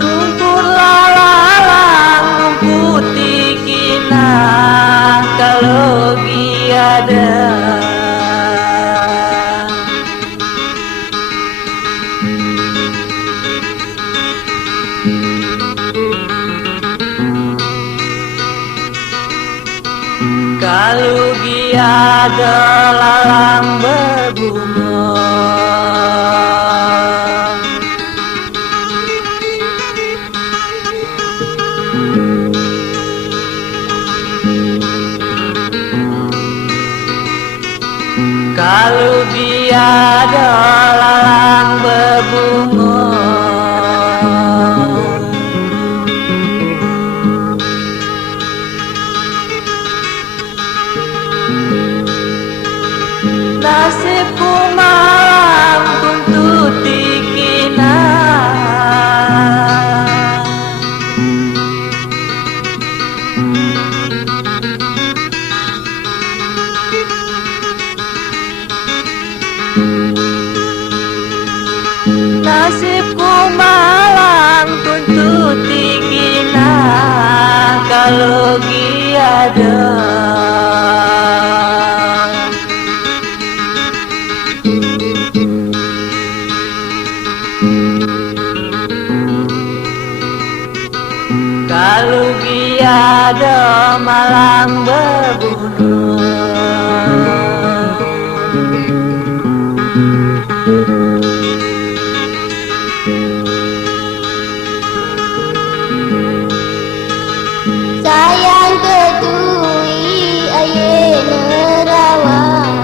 Rumput lalang putih kina kalau giada kalau giada lalang berbunga. Kalau tiada lalang berbunga, nasibku malam untuk dikina. Nasibku malang tuntut tingina kalau giada kalau giada malang berbunga. Sayang ketui aye nerawang,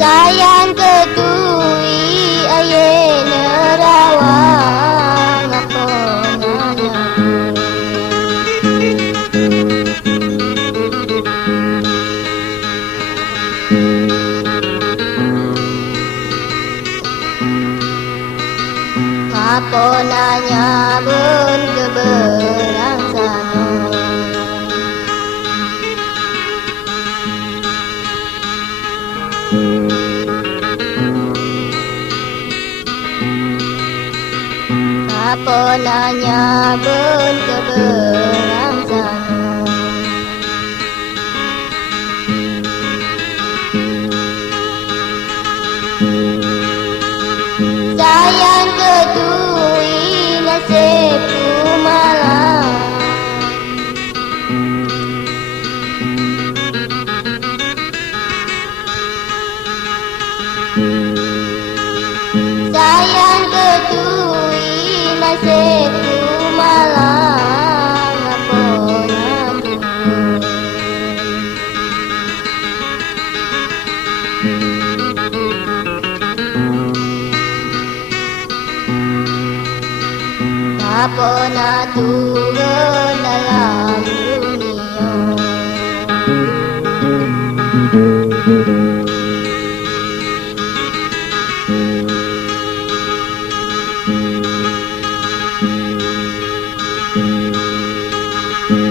sayang ketui aye nerawang apa nanya. Apa nanya bun keberang sana, apa nanya bun keberang sana. Sayang ketui nasibku malang, sayang ketui nasibku malang apa nyaku. Apa nak turun dalam dunia,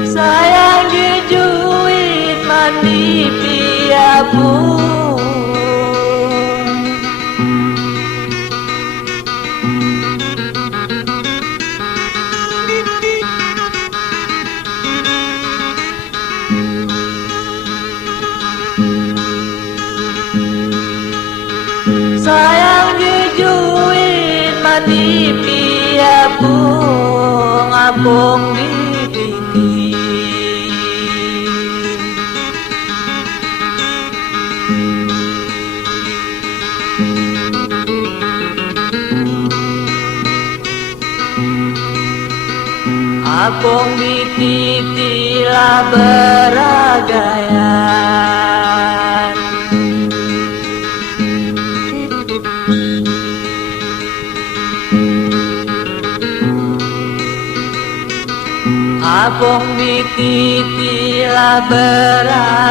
sayang dijuit mandi piabu, sayang dijuit mandi piabu ngabung di tinggi. Abong dititilah beragayan, abong dititilah beragayan.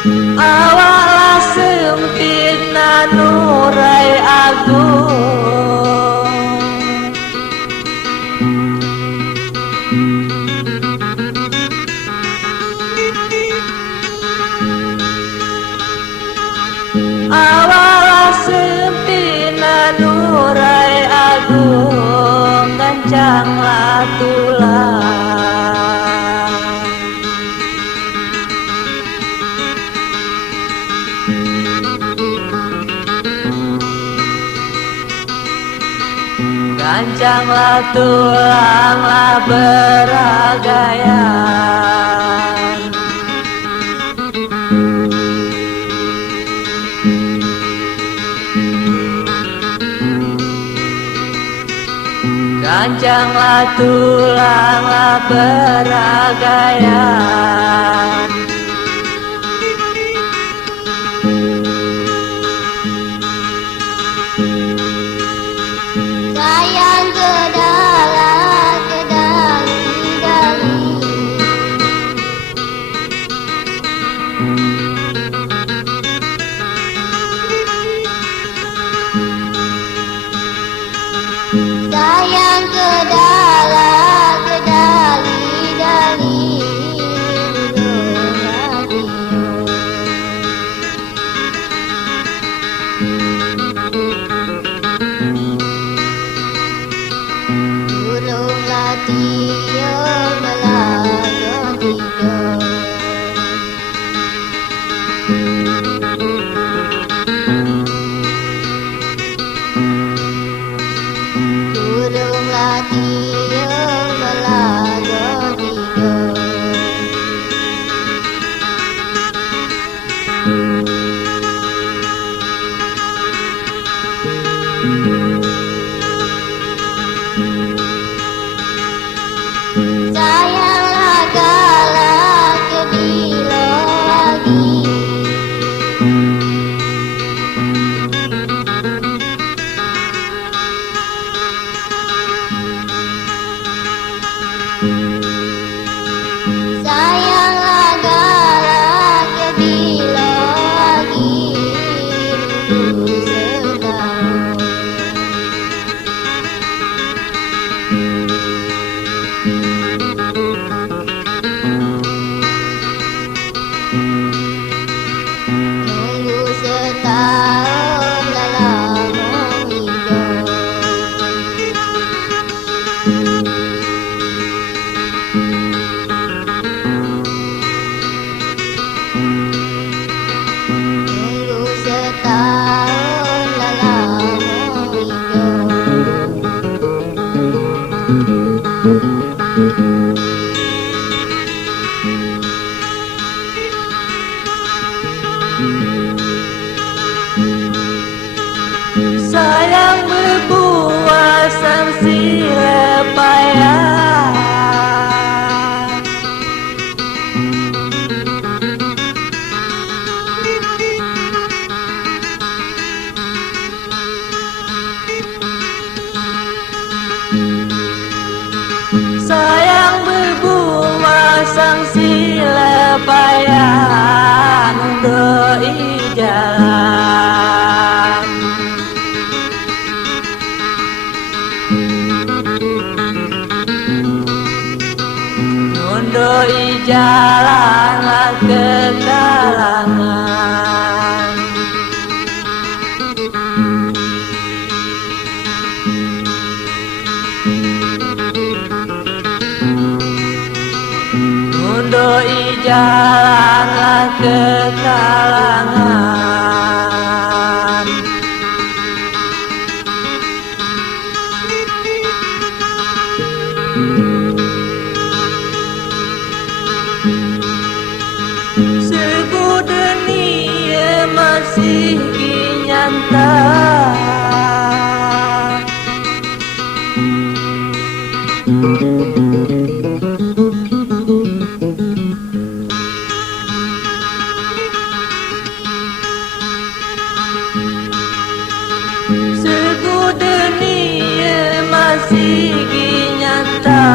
Awaklah sempit nanurai agung, awaklah sempit nanurai agung, kencanglah tulang. Gancanglah tulanglah beragaian, gancanglah tulanglah beragaian. Sayang kedalah kedali-dali, sayang kedalah kedali-dali, Gulunglah dia melagong hidup, gulunglah dia melagong hidup. Sayanglah galak kedilo lagi, sayanglah galak kedilo lagi, dulu setahun. Tunggu setahun dalam hidup, tunggu setahun dalam hidup. Sayang berbuah sanksi lepayah, sayang berbuah sanksi lepayah, untuk jalan. Nundoi jalanlah kekalangan, nundoi jalanlah kekalangan. Sebudenia masih nyata, sebudenia masih nyata,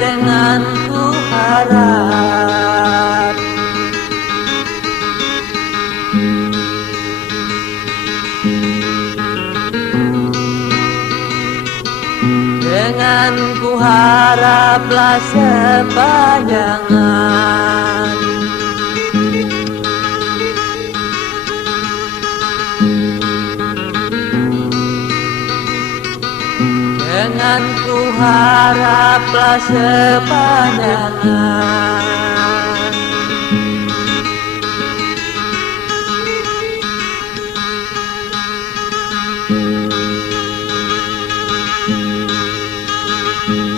dengan ku harap haraplah sepanjangan. Dengan ku haraplah sepanjangan.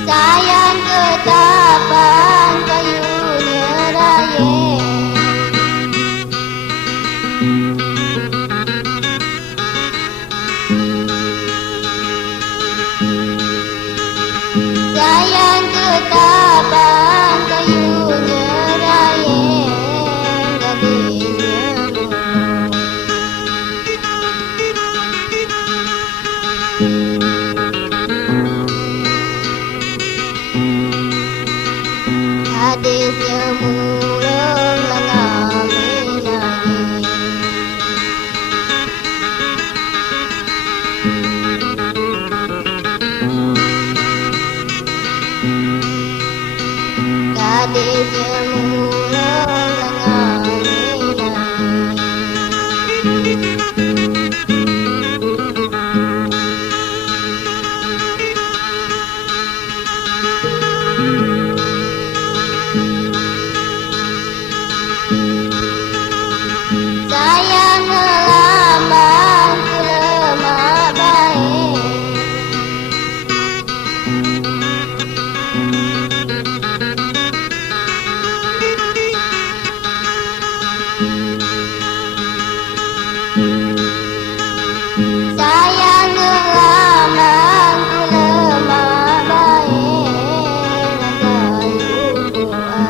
Sayang ketapan kayunya raya, sayang ketapan kayunya raya, gadisnya murung. Hadisnya murung langami nangis, gadisnya murung langami sayang ngelamban ku lemah baik, sayang ngelamban ku lemah baik, ngagayu doa.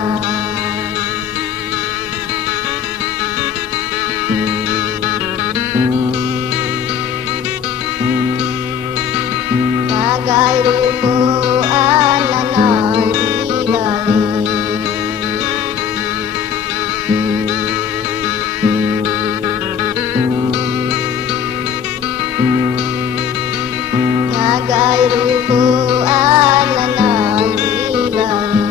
Bagai rubuhan lanan di balik, bagai rubuhan lanan di balik.